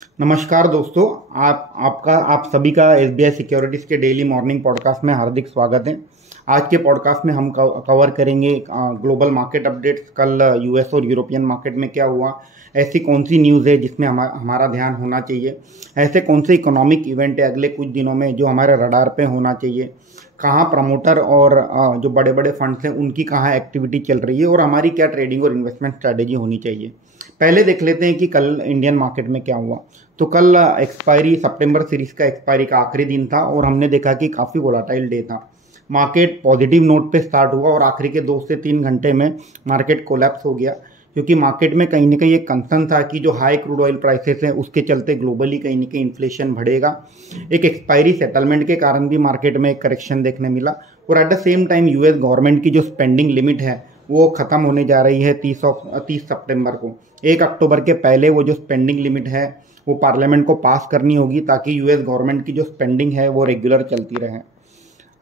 नमस्कार दोस्तों। आप सभी का एसबीआई सिक्योरिटीज़ के डेली मॉर्निंग पॉडकास्ट में हार्दिक स्वागत है। आज के पॉडकास्ट में हम कवर करेंगे ग्लोबल मार्केट अपडेट्स। कल यूएस और यूरोपियन मार्केट में क्या हुआ, ऐसी कौन सी न्यूज़ है जिसमें हमारा ध्यान होना चाहिए, ऐसे कौन से इकोनॉमिक इवेंट है अगले कुछ दिनों में जो हमारे रडार पे होना चाहिए, कहाँ प्रमोटर और जो बड़े बड़े फंड्स हैं उनकी कहाँ एक्टिविटी चल रही है और हमारी क्या ट्रेडिंग और इन्वेस्टमेंट स्ट्रैटेजी होनी चाहिए। पहले देख लेते हैं कि कल इंडियन मार्केट में क्या हुआ। तो कल एक्सपायरी सितंबर सीरीज का एक्सपायरी का आखिरी दिन था और हमने देखा कि काफ़ी वोलाटाइल डे था। मार्केट पॉजिटिव नोट पे स्टार्ट हुआ और आखिरी के 2 से 3 घंटे में मार्केट कोलैप्स हो गया, क्योंकि मार्केट में कहीं ना कहीं एक कंसर्न था कि जो हाई क्रूड ऑयल प्राइसेस हैं उसके चलते ग्लोबली कहीं ना कहीं इन्फ्लेशन बढ़ेगा। एक एक्सपायरी सेटलमेंट के कारण भी मार्केट में एक करेक्शन देखने मिला और at the same time US government की जो स्पेंडिंग लिमिट है वो ख़त्म होने जा रही है 30 सितंबर को। 1 अक्टूबर के पहले वो जो स्पेंडिंग लिमिट है वो पार्लियामेंट को पास करनी होगी ताकि यूएस गवर्नमेंट की जो स्पेंडिंग है वो रेगुलर चलती रहे।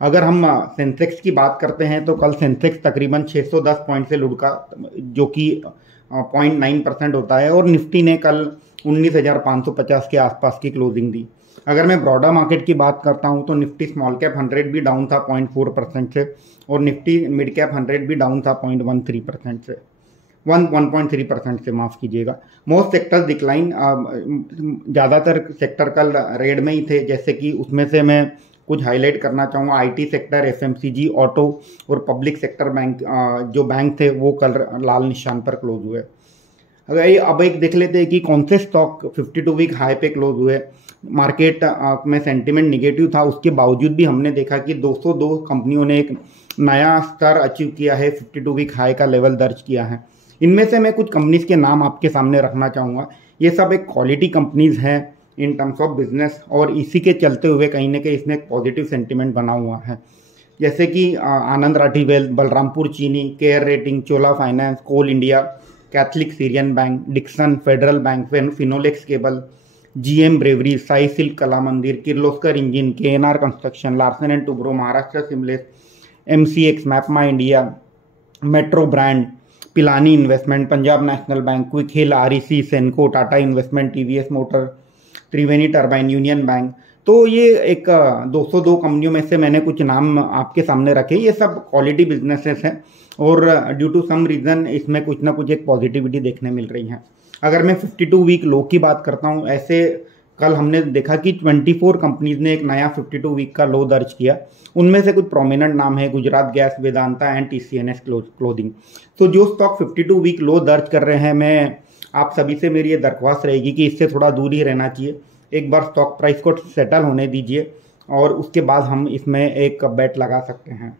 अगर हम सेंसेक्स की बात करते हैं तो कल सेंसेक्स तकरीबन 610 पॉइंट से लुढ़का, जो कि 0.9% होता है, और निफ्टी ने कल 19,550 के आसपास की क्लोजिंग दी। अगर मैं ब्रॉडर मार्केट की बात करता हूं तो निफ्टी स्मॉल कैप 100 भी डाउन था 0.4% से और निफ्टी मिड कैप 100 भी डाउन था 0.13% से 1.3% से, माफ़ कीजिएगा। मोस्ट सेक्टर्स डिक्लाइन, ज़्यादातर सेक्टर कल रेड में ही थे, जैसे कि उसमें से मैं कुछ हाईलाइट करना चाहूँगा। आईटी सेक्टर, एफएमसीजी, ऑटो और पब्लिक सेक्टर बैंक, जो बैंक थे वो कल लाल निशान पर क्लोज हुए। अब एक देख लेते हैं कि कौन से स्टॉक 52 वीक हाई पे क्लोज हुए। मार्केट में सेंटिमेंट निगेटिव था, उसके बावजूद भी हमने देखा कि 202 कंपनियों ने एक नया स्तर अचीव किया है, 52 वीक हाई का लेवल दर्ज किया है। इनमें से मैं कुछ कंपनीज के नाम आपके सामने रखना चाहूँगा। ये सब एक क्वालिटी कंपनीज हैं इन टर्म्स ऑफ बिजनेस और इसी के चलते हुए कहीं ना कहीं इसमें एक पॉजिटिव सेंटिमेंट बना हुआ है, जैसे कि आनंद Rathi wealth, Balrampur Chini, care rating, Chola finance, coal India, Catholic Syrian bank, Dixon, federal bank, Finolex cable, GM brewery, Sai silk Kala Mandir, Kirloskar engine, KNR construction, Larsen and Toubro, Maharashtra seamless, MCX, मैपमा India, metro brand, Pilani investment, Punjab national bank, quick heal, REC, Senco, Tata investment, TVS motor, Triveni turbine, union bank. तो ये एक 202 कंपनियों में से मैंने कुछ नाम आपके सामने रखे। ये सब क्वालिटी बिजनेसेस हैं और ड्यू टू सम रीज़न इसमें कुछ ना कुछ एक पॉजिटिविटी देखने मिल रही है। अगर मैं 52 वीक लो की बात करता हूँ, ऐसे कल हमने देखा कि 24 कंपनीज ने एक नया 52 वीक का लो दर्ज किया। उनमें से कुछ प्रोमिनेंट नाम है Gujarat gas, Vedanta and TCNS clothing. तो जो स्टॉक 52 वीक लो दर्ज कर रहे हैं, मैं आप सभी से मेरी ये दरख्वास्त रहेगी कि इससे थोड़ा दूर ही रहना चाहिए। एक बार स्टॉक प्राइस को सेटल होने दीजिए और उसके बाद हम इसमें एक बेट लगा सकते हैं।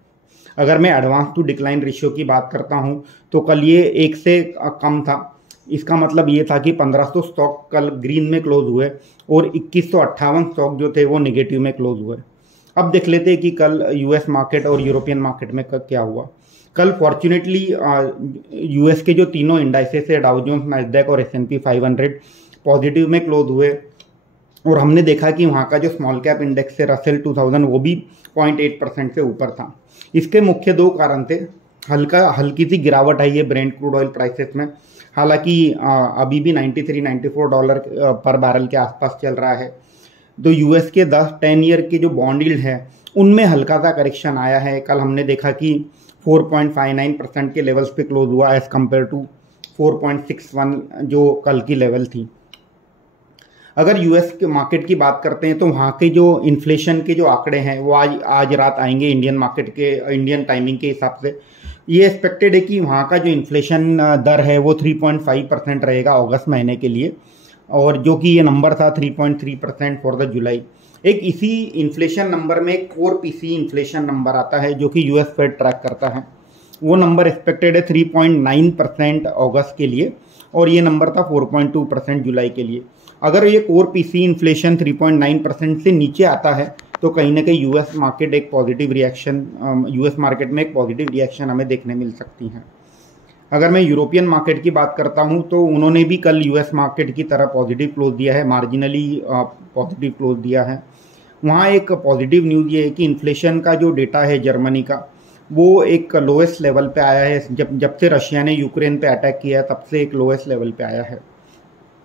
अगर मैं एडवांस टू डिक्लाइन रेशियो की बात करता हूं तो कल ये 1 से कम था। इसका मतलब ये था कि 1500 स्टॉक कल ग्रीन में क्लोज हुए और 2158 स्टॉक जो थे वो नेगेटिव में क्लोज हुए। अब देख लेते हैं कि कल यूएस मार्केट और यूरोपियन मार्केट में क्या हुआ। कल फॉर्चुनेटली यूएस के जो तीनों इंडाइसेस है, डाउ जोन्स, नैस्डैक और एस&पी 500, पॉजिटिव में क्लोज हुए और हमने देखा कि वहाँ का जो स्मॉल कैप इंडेक्स है रसेल 2000 वो भी 0.8% से ऊपर था। इसके मुख्य 2 कारण थे। हल्की सी गिरावट आई है ब्रेंट क्रूड ऑयल प्राइसेस में, हालांकि अभी भी $93-94 पर बैरल के आसपास चल रहा है। तो यूएस के 10 ईयर के जो बॉन्ड यील्ड है उनमें हल्का सा करेक्शन आया है। कल हमने देखा कि 4.59% के लेवल्स पे क्लोज हुआ एज कम्पेयर टू 4.61 जो कल की लेवल थी। अगर यूएस के मार्केट की बात करते हैं तो वहाँ के जो इन्फ्लेशन के जो आंकड़े हैं वो आज रात आएंगे इंडियन मार्केट के इंडियन टाइमिंग के हिसाब से। ये एक्सपेक्टेड है कि वहाँ का जो इन्फ्लेशन दर है वो 3.5% रहेगा अगस्त महीने के लिए, और जो कि ये नंबर था 3.3% फॉर द जुलाई। एक इसी इन्फ्लेशन नंबर में एक कोर पीसी इन्फ्लेशन नंबर आता है जो कि यूएस फेड ट्रैक करता है। वो नंबर एक्सपेक्टेड है 3.9% अगस्त के लिए और ये नंबर था 4.2% जुलाई के लिए। अगर ये कोर पीसी इन्फ्लेशन 3.9% से नीचे आता है तो कहीं ना कहीं यूएस मार्केट में एक पॉजिटिव रिएक्शन हमें देखने मिल सकती है। अगर मैं यूरोपियन मार्केट की बात करता हूं तो उन्होंने भी कल यूएस मार्केट की तरह पॉजिटिव क्लोज दिया है, मार्जिनली पॉजिटिव क्लोज दिया है। वहाँ एक पॉजिटिव न्यूज़ ये है कि इन्फ्लेशन का जो डेटा है जर्मनी का वो एक लोएस्ट लेवल पे आया है। जब से रशिया ने यूक्रेन पे अटैक किया तब से एक लोएस्ट लेवल पे आया है।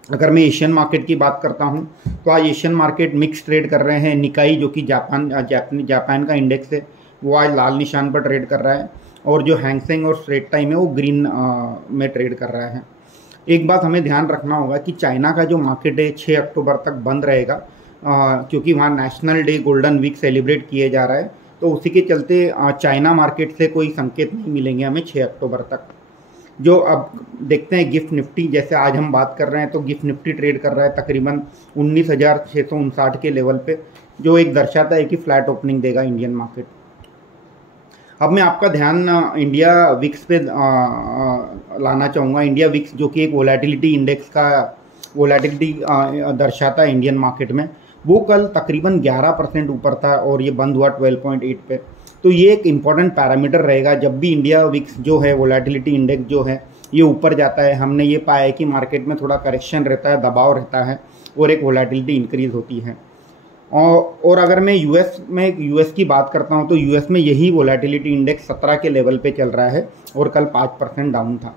अगर मैं एशियन मार्केट की बात करता हूं तो आज एशियन मार्केट मिक्स ट्रेड कर रहे हैं। निकाई जो कि जापान का इंडेक्स है वो आज लाल निशान पर ट्रेड कर रहा है, और जो हैंगसेंग और स्ट्रेट टाइम है वो ग्रीन में ट्रेड कर रहा है। एक बात हमें ध्यान रखना होगा कि चाइना का जो मार्केट है 6 अक्टूबर तक बंद रहेगा, क्योंकि वहाँ national day golden week celebrate किए जा रहा है। तो उसी के चलते चाइना मार्केट से कोई संकेत नहीं मिलेंगे हमें 6 अक्टूबर तक। जो अब देखते हैं गिफ्ट निफ्टी, जैसे आज हम बात कर रहे हैं तो गिफ्ट निफ्टी ट्रेड कर रहा है तकरीबन 19,659 के लेवल पे, जो एक दर्शाता है कि फ्लैट ओपनिंग देगा इंडियन मार्केट। अब मैं आपका ध्यान इंडिया विक्स पे लाना चाहूँगा। इंडिया विक्स जो कि एक वोलेटिलिटी इंडेक्स का वोलेटिलिटी दर्शाता है इंडियन मार्केट में, वो कल तकरीबन 11% ऊपर था और ये बंद हुआ 12.8 पे। तो ये एक इम्पॉर्टेंट पैरामीटर रहेगा जब भी इंडिया विक्स जो है वोलेटिलिटी इंडेक्स जो है ये ऊपर जाता है। हमने ये पाया है कि मार्केट में थोड़ा करेक्शन रहता है, दबाव रहता है और एक वोलेटिलिटी इंक्रीज होती है। और अगर मैं यूएस की बात करता हूँ तो यूएस में यही वोलेटिलिटी इंडेक्स 17 के लेवल पे चल रहा है और कल 5% डाउन था।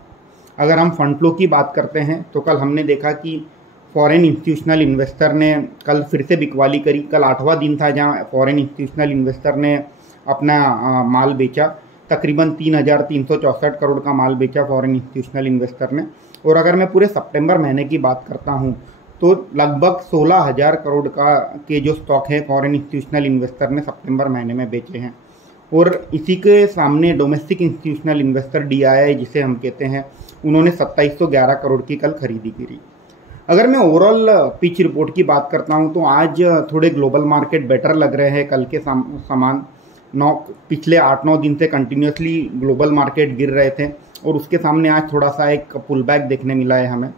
अगर हम फंड फ्लो की बात करते हैं तो कल हमने देखा कि फॉरेन इंस्टीट्यूशनल इन्वेस्टर ने कल फिर से बिकवाली करी। कल 8वां दिन था जहां फॉरेन इंस्टीट्यूशनल इन्वेस्टर ने अपना माल बेचा। तकरीबन 3,364 करोड़ का माल बेचा फॉरेन इंस्टीट्यूशनल इन्वेस्टर ने। और अगर मैं पूरे सितंबर महीने की बात करता हूं तो लगभग 16,000 करोड़ के जो स्टॉक है फॉरेन इंस्टीट्यूशनल इन्वेस्टर ने सितंबर महीने में बेचे हैं। और इसी के सामने डोमेस्टिक इंस्टीट्यूशनल इन्वेस्टर DII जिसे हम कहते हैं, उन्होंने 2711 करोड़ की कल खरीदी करी। अगर मैं ओवरऑल पिच रिपोर्ट की बात करता हूं तो आज थोड़े ग्लोबल मार्केट बेटर लग रहे हैं कल के समान। पिछले 8-9 दिन से कंटिन्यूसली ग्लोबल मार्केट गिर रहे थे और उसके सामने आज थोड़ा सा एक पुल बैक देखने मिला है हमें।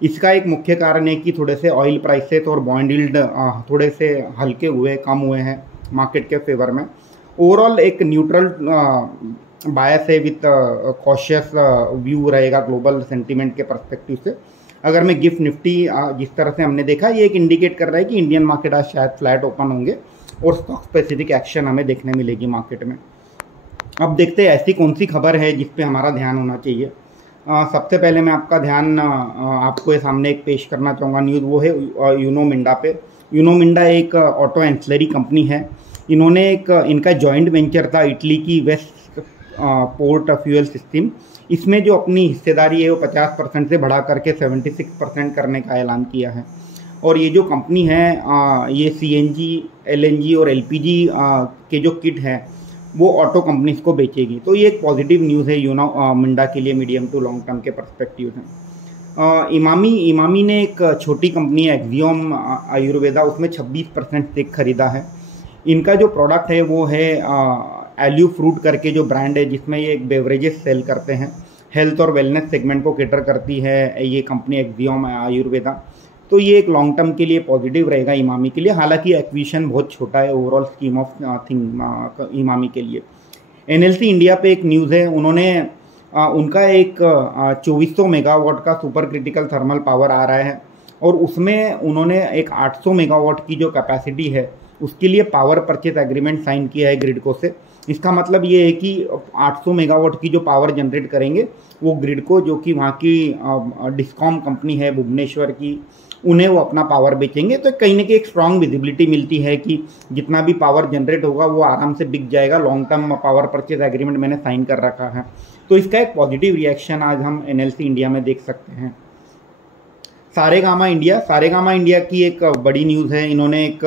इसका एक मुख्य कारण है कि थोड़े से ऑयल प्राइसेस और बॉन्ड यील्ड थोड़े से हल्के हुए, कम हुए हैं मार्केट के फेवर में। ओवरऑल एक न्यूट्रल बायस है विथ कॉशियस व्यू रहेगा ग्लोबल सेंटीमेंट के पर्सपेक्टिव से। अगर मैं गिफ्ट निफ्टी जिस तरह से हमने देखा, ये एक इंडिकेट कर रहा है कि इंडियन मार्केट आज शायद फ्लैट ओपन होंगे और स्टॉक स्पेसिफिक एक्शन हमें देखने मिलेगी मार्केट में। अब देखते हैं ऐसी कौन सी खबर है जिस पे हमारा ध्यान होना चाहिए। सबसे पहले मैं आपका ध्यान आपको सामने एक पेश करना चाहूँगा न्यूज़, वो है यूनो मिंडा पे। यूनो मिंडा एक ऑटो एंसिलरी कंपनी है। इन्होंने इनका जॉइंट वेंचर था इटली की वेस्ट पोर्ट फ्यूल सिस्टम। इसमें जो अपनी हिस्सेदारी है वो 50% से बढ़ा करके 76% करने का ऐलान किया है। और ये जो कंपनी है ये CNG, LNG और LPG के जो किट हैं वो ऑटो कंपनीज को बेचेगी। तो ये एक पॉजिटिव न्यूज़ है यूनो मिंडा के लिए मीडियम टू लॉन्ग टर्म के पर्सपेक्टिव है। इमामी ने एक छोटी कंपनी है एक्सियोम आयुर्वेदा, उसमें 26% स्टेक खरीदा है। इनका जो प्रोडक्ट है वो है एल्यू फ्रूट करके जो ब्रांड है, जिसमें ये एक बेवरेजेस सेल करते हैं। हेल्थ और वेलनेस सेगमेंट को कैटर करती है ये कंपनी एक्सियोम आयुर्वेदा। तो ये एक लॉन्ग टर्म के लिए पॉजिटिव रहेगा इमामी के लिए। हालांकि एक्विजिशन बहुत छोटा है overall scheme of thing Emami के लिए। NLC इंडिया पे एक न्यूज़ है, उन्होंने उनका एक 2400 मेगावाट का सुपर क्रिटिकल थर्मल पावर आ रहा है और उसमें उन्होंने एक 800 मेगावाट की जो कैपेसिटी है उसके लिए पावर परचेज एग्रीमेंट साइन किया है ग्रिडको से। इसका मतलब ये है कि 800 मेगावाट की जो पावर जनरेट करेंगे वो ग्रिडको, जो कि वहाँ की डिस्कॉम कंपनी है भुवनेश्वर की, उन्हें वो अपना पावर बेचेंगे। तो कहीं ना कहीं एक स्ट्रांग विजिबिलिटी मिलती है कि जितना भी पावर जनरेट होगा वो आराम से बिक जाएगा। Long term power purchase agreement मैंने साइन कर रखा है। तो इसका एक पॉजिटिव रिएक्शन आज हम NLC इंडिया में देख सकते हैं। सारेगामा इंडिया की एक बड़ी न्यूज़ है। इन्होंने एक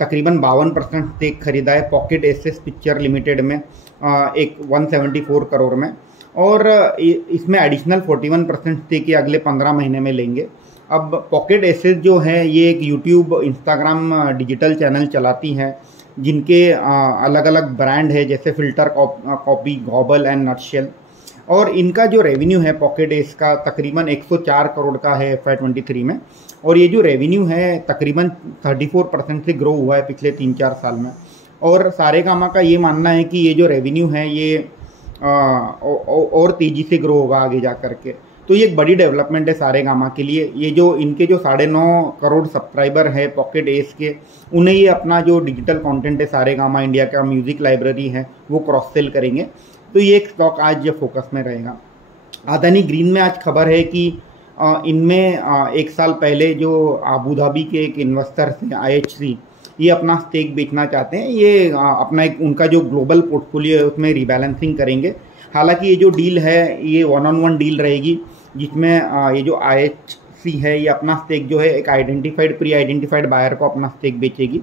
तकरीबन 52% स्टेक खरीदा है पॉकेट एसेस पिक्चर लिमिटेड में, एक 174 करोड़ में। और इसमें एडिशनल 41% स्टेक ये अगले 15 महीने में लेंगे। अब पॉकेट एसेस जो है ये एक यूट्यूब, इंस्टाग्राम डिजिटल चैनल चलाती हैं जिनके अलग अलग ब्रांड है, जैसे filter copy, gobble and nutshell. और इनका जो रेवेन्यू है पॉकेट एस का तकरीबन 104 करोड़ का है FY23 में। और ये जो रेवेन्यू है तकरीबन 34% से ग्रो हुआ है पिछले 3-4 साल में। और सारेगामा का ये मानना है कि ये जो रेवेन्यू है ये और तेज़ी से ग्रो होगा आगे जा करके। तो ये एक बड़ी डेवलपमेंट है सारेगामा के लिए। ये जो इनके जो 9.5 करोड़ सब्सक्राइबर है पॉकेट एस के, उन्हें ये अपना जो डिजिटल कंटेंट है सारेगामा इंडिया का म्यूज़िक लाइब्रेरी है वो क्रॉस सेल करेंगे। तो ये एक स्टॉक आज फोकस में रहेगा। अदानी ग्रीन में आज खबर है कि इनमें एक साल पहले जो अबू धाबी के एक इन्वेस्टर थे IHC, ये अपना स्टेक बेचना चाहते हैं। ये अपना एक उनका जो ग्लोबल पोर्टफोलियो है उसमें रिबैलेंसिंग करेंगे। हालांकि ये जो डील है ये 1-on-1 डील रहेगी, जिसमें ये जो IHC है ये अपना स्टेक जो है एक प्री आइडेंटिफाइड बायर को अपना स्टेक बेचेगी।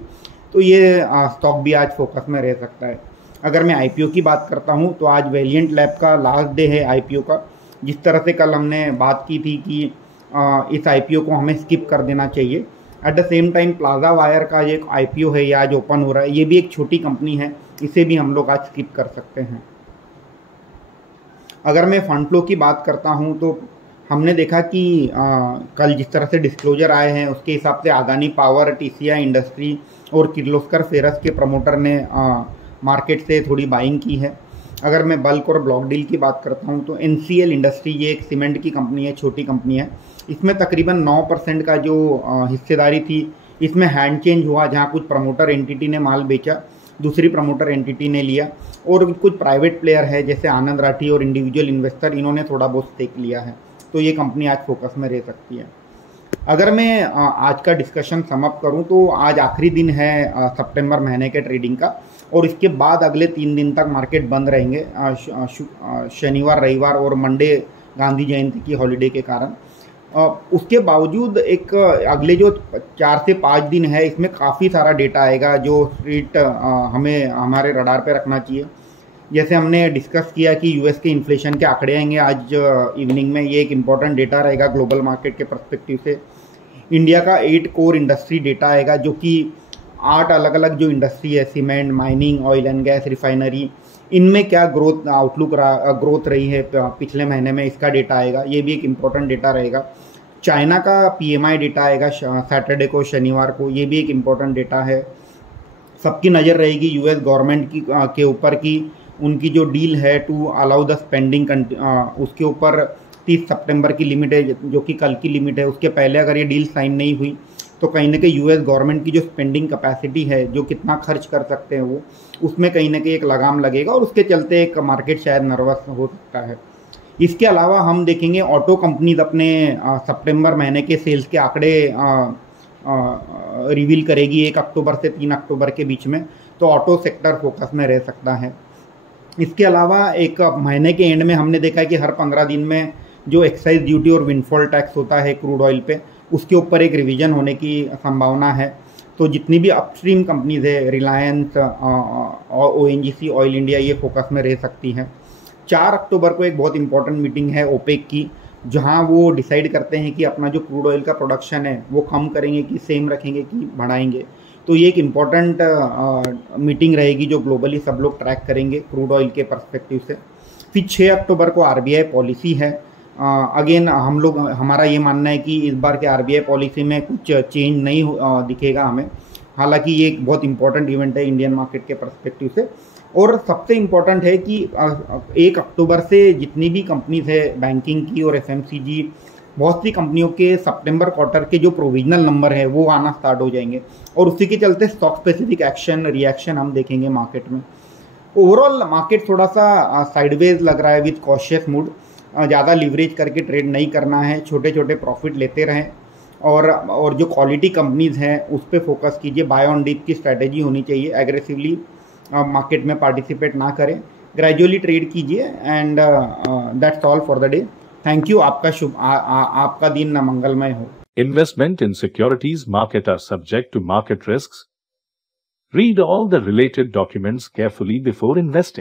तो ये स्टॉक भी आज फोकस में रह सकता है। अगर मैं IPO की बात करता हूँ तो आज वेलिएंट लैब का लास्ट डे है IPO का। जिस तरह से कल हमने बात की थी कि इस IPO को हमें स्किप कर देना चाहिए, at the same time plaza wire का जो IPO है ये आज ओपन हो रहा है। ये भी एक छोटी कंपनी है, इसे भी हम लोग आज स्किप कर सकते हैं। अगर मैं फंड फ्लो की बात करता हूं तो हमने देखा कि कल जिस तरह से डिस्क्लोजर आए हैं उसके हिसाब से अदानी पावर, TCI इंडस्ट्री और किर्लोस्कर फेरस के प्रमोटर ने मार्केट से थोड़ी बाइंग की है। अगर मैं बल्क और ब्लॉक डील की बात करता हूं तो NCL इंडस्ट्री, ये एक सीमेंट की कंपनी है, छोटी कंपनी है। इसमें तकरीबन 9% का जो हिस्सेदारी थी इसमें हैंड चेंज हुआ, जहां कुछ प्रमोटर एंटिटी ने माल बेचा, दूसरी प्रमोटर एंटिटी ने लिया, और कुछ प्राइवेट प्लेयर है जैसे आनंद राठी और इंडिविजुअल इन्वेस्टर, इन्होंने थोड़ा बहुत स्टेक लिया है। तो ये कंपनी आज फोकस में रह सकती है। अगर मैं आज का डिस्कशन समअप करूं तो आज आखिरी दिन है सितंबर महीने के ट्रेडिंग का, और इसके बाद अगले 3 दिन तक मार्केट बंद रहेंगे, शनिवार, रविवार और मंडे गांधी जयंती की हॉलीडे के कारण। उसके बावजूद एक अगले जो 4 से 5 दिन है इसमें काफ़ी सारा डेटा आएगा जो स्ट्रीट हमें हमारे रडार पे रखना चाहिए। जैसे हमने डिस्कस किया कि US के इन्फ्लेशन के आंकड़े आएंगे आज इवनिंग में, ये एक इम्पॉर्टेंट डेटा रहेगा ग्लोबल मार्केट के पर्सपेक्टिव से। इंडिया का 8 कोर इंडस्ट्री डेटा आएगा, जो कि 8 अलग अलग जो इंडस्ट्री है, cement, mining, oil and gas, refinery, इनमें क्या ग्रोथ आउटलुक ग्रोथ रही है पिछले महीने में, इसका डेटा आएगा। ये भी एक इम्पॉर्टेंट डेटा रहेगा। चाइना का PMI डेटा आएगा सैटरडे को, शनिवार को, ये भी एक इम्पॉर्टेंट डेटा है। सबकी नज़र रहेगी US गवर्नमेंट की के ऊपर की उनकी जो डील है टू अलाउ द स्पेंडिंग, उसके ऊपर 30 सितंबर की लिमिट है, जो कि कल की लिमिट है। उसके पहले अगर ये डील साइन नहीं हुई तो कहीं ना कहीं US गवर्नमेंट की जो स्पेंडिंग कैपेसिटी है, जो कितना खर्च कर सकते हैं वो, उसमें कहीं ना कहीं एक लगाम लगेगा, और उसके चलते एक मार्केट शायद नर्वस हो सकता है। इसके अलावा हम देखेंगे ऑटो कंपनीज अपने सितंबर महीने के सेल्स के आंकड़े रिवील करेगी 1 अक्टूबर से 3 अक्टूबर के बीच में, तो ऑटो सेक्टर फोकस में रह सकता है। इसके अलावा एक महीने के एंड में हमने देखा है कि हर 15 दिन में जो एक्साइज ड्यूटी और विंडफॉल टैक्स होता है क्रूड ऑयल पे, उसके ऊपर एक रिवीजन होने की संभावना है। तो जितनी भी अपस्ट्रीम कंपनीज है, रिलायंस, ONGC, ऑयल इंडिया, ये फोकस में रह सकती हैं। 4 अक्टूबर को एक बहुत इंपॉर्टेंट मीटिंग है OPEC की, जहां वो डिसाइड करते हैं कि अपना जो क्रूड ऑयल का प्रोडक्शन है वो कम करेंगे कि सेम रखेंगे कि बढ़ाएंगे। तो ये एक इम्पॉर्टेंट मीटिंग रहेगी जो ग्लोबली सब लोग ट्रैक करेंगे क्रूड ऑयल के पर्सपेक्टिव से। फिर 6 अक्टूबर को RBI पॉलिसी है। अगेन हमारा ये मानना है कि इस बार के RBI पॉलिसी में कुछ चेंज नहीं दिखेगा हमें। हालांकि ये एक बहुत इंपॉर्टेंट इवेंट है इंडियन मार्केट के पर्सपेक्टिव से। और सबसे इम्पॉर्टेंट है कि 1 अक्टूबर से जितनी भी कंपनीज है बैंकिंग की और FMCG, बहुत सी कंपनियों के सितंबर क्वार्टर के जो प्रोविजनल नंबर है वो आना स्टार्ट हो जाएंगे, और उसी के चलते स्टॉक स्पेसिफिक रिएक्शन हम देखेंगे मार्केट में। ओवरऑल मार्केट थोड़ा सा साइडवेज लग रहा है विद कॉशियस मूड। ज़्यादा लिवरेज करके ट्रेड नहीं करना है, छोटे छोटे प्रॉफिट लेते रहें, और जो क्वालिटी कंपनीज हैं उस पर फोकस कीजिए। बाय ऑन डिप की स्ट्रैटेजी होनी चाहिए, एग्रेसिवली मार्केट में पार्टिसिपेट ना करें, ग्रेजुअली ट्रेड कीजिए। And that's all for the day. Thank you. आपका दिन मंगलमय हो। Investment in securities market are subject to market risks. Read all the related documents carefully before investing.